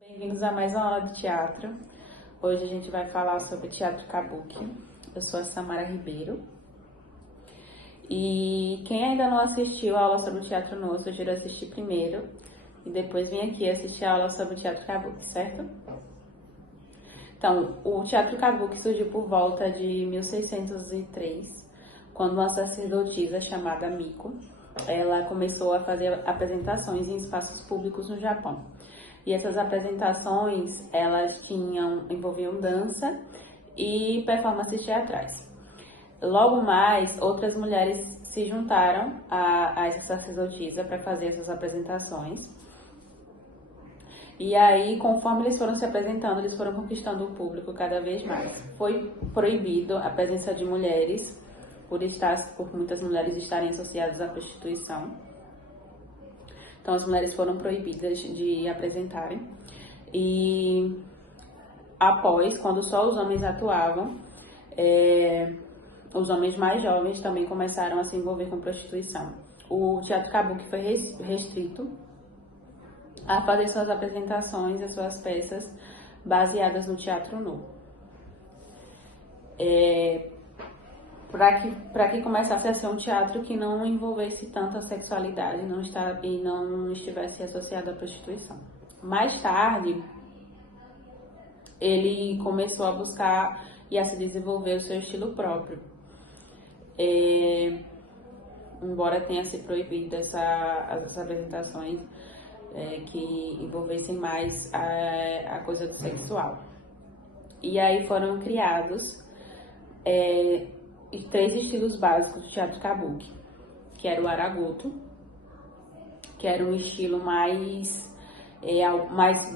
Bem-vindos a mais uma aula de teatro. Hoje a gente vai falar sobre teatro kabuki. Eu sou a Samara Ribeiro. E quem ainda não assistiu a aula sobre o teatro no, eu sugiro assistir primeiro e depois vir aqui assistir a aula sobre o teatro kabuki, certo? Então, o teatro kabuki surgiu por volta de 1603, quando uma sacerdotisa chamada Miko, ela começou a fazer apresentações em espaços públicos no Japão. E essas apresentações, elas envolviam dança e performances teatrais. Logo mais, outras mulheres se juntaram a essa sacerdotisa para fazer essas apresentações. E aí, conforme eles foram se apresentando, eles foram conquistando o público cada vez mais. Foi proibido a presença de mulheres, por muitas mulheres estarem associadas à prostituição. Então, as mulheres foram proibidas de apresentarem. E após, quando só os homens atuavam, os homens mais jovens também começaram a se envolver com prostituição. O teatro kabuki foi restrito a fazer suas apresentações e suas peças baseadas no teatro nu. Para que começasse a ser um teatro que não envolvesse tanta sexualidade e não estivesse associado à prostituição. Mais tarde, ele começou a buscar e a se desenvolver o seu estilo próprio. Embora tenha se proibido as apresentações que envolvessem mais a coisa do sexual. E aí foram criados três estilos básicos do teatro kabuki, que era o aragoto, que era um estilo mais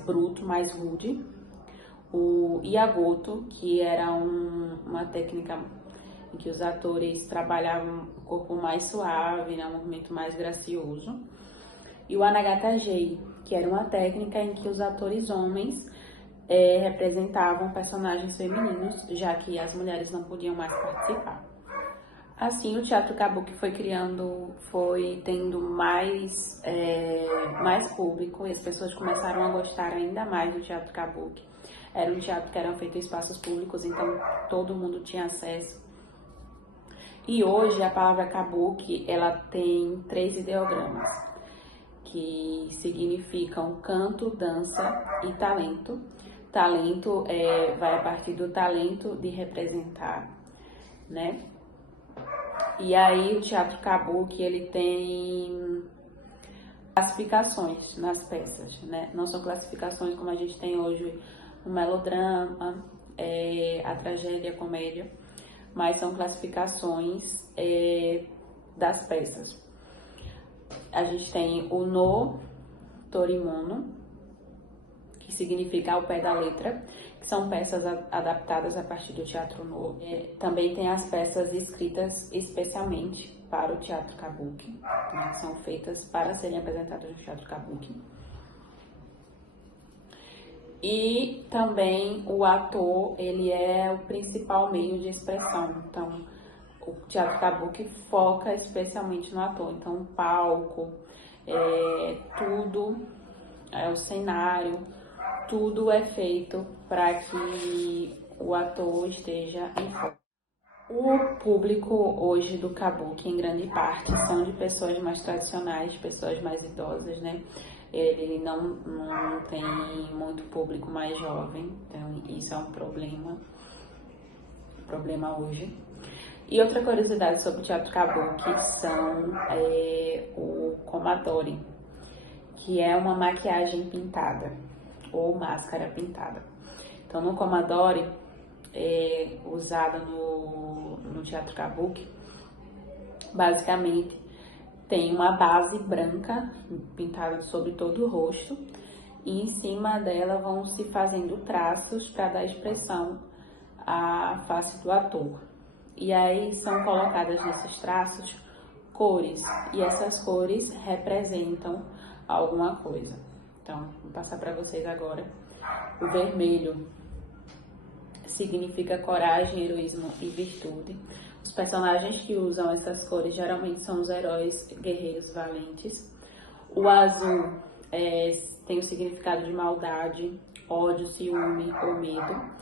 bruto, mais rude, o iagoto, que era uma técnica em que os atores trabalhavam o corpo mais suave, um movimento mais gracioso, e o anagatagei, que era uma técnica em que os atores homens representavam personagens femininos, já que as mulheres não podiam mais participar. Assim, o teatro kabuki foi tendo mais público e as pessoas começaram a gostar ainda mais do teatro kabuki. Era um teatro que era feito em espaços públicos, então todo mundo tinha acesso. E hoje a palavra kabuki, ela tem 3 ideogramas, que significam canto, dança e talento. Talento vai a partir do talento de representar, né? E aí o teatro kabuki, ele tem classificações nas peças, né? Não são classificações como a gente tem hoje o melodrama, a tragédia, a comédia, mas são classificações das peças. A gente tem o no torimono, que significa ao pé da letra, que são peças adaptadas a partir do teatro no. Também tem as peças escritas especialmente para o teatro kabuki, né, que são feitas para serem apresentadas no teatro kabuki. E também o ator, ele é o principal meio de expressão. Então, o teatro kabuki foca especialmente no ator. Então, o palco, tudo, o cenário, tudo é feito para que o ator esteja em foco. O público hoje do kabuki, em grande parte, são de pessoas mais tradicionais, pessoas mais idosas, né? Ele não tem muito público mais jovem, então isso é um problema hoje. E outra curiosidade sobre o teatro kabuki são o komadori, que é uma maquiagem pintada ou máscara pintada. Então, no komadori, usada no teatro kabuki, basicamente tem uma base branca pintada sobre todo o rosto e em cima dela vão se fazendo traços para dar expressão à face do ator. E aí são colocadas nesses traços cores, e essas cores representam alguma coisa. Então, vou passar para vocês agora. O vermelho significa coragem, heroísmo e virtude. Os personagens que usam essas cores geralmente são os heróis guerreiros valentes. O azul tem o significado de maldade, ódio, ciúme ou medo.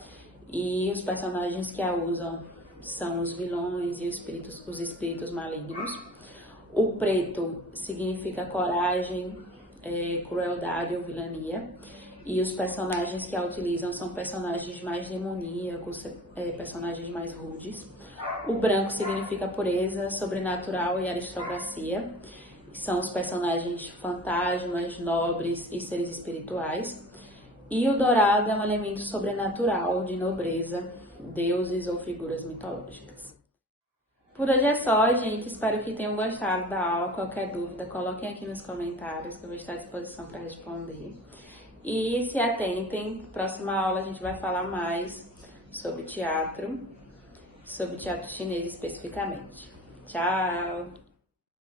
E os personagens que a usam são os vilões e os espíritos malignos. O preto significa coragem, crueldade ou vilania. E os personagens que a utilizam são personagens mais demoníacos, personagens mais rudes. O branco significa pureza, sobrenatural e aristocracia. São os personagens fantasmas, nobres e seres espirituais. E o dourado é um elemento sobrenatural de nobreza, deuses ou figuras mitológicas. Por hoje é só, gente. Espero que tenham gostado da aula. Qualquer dúvida, coloquem aqui nos comentários, que eu vou estar à disposição para responder. E se atentem, próxima aula a gente vai falar mais sobre teatro chinês especificamente. Tchau!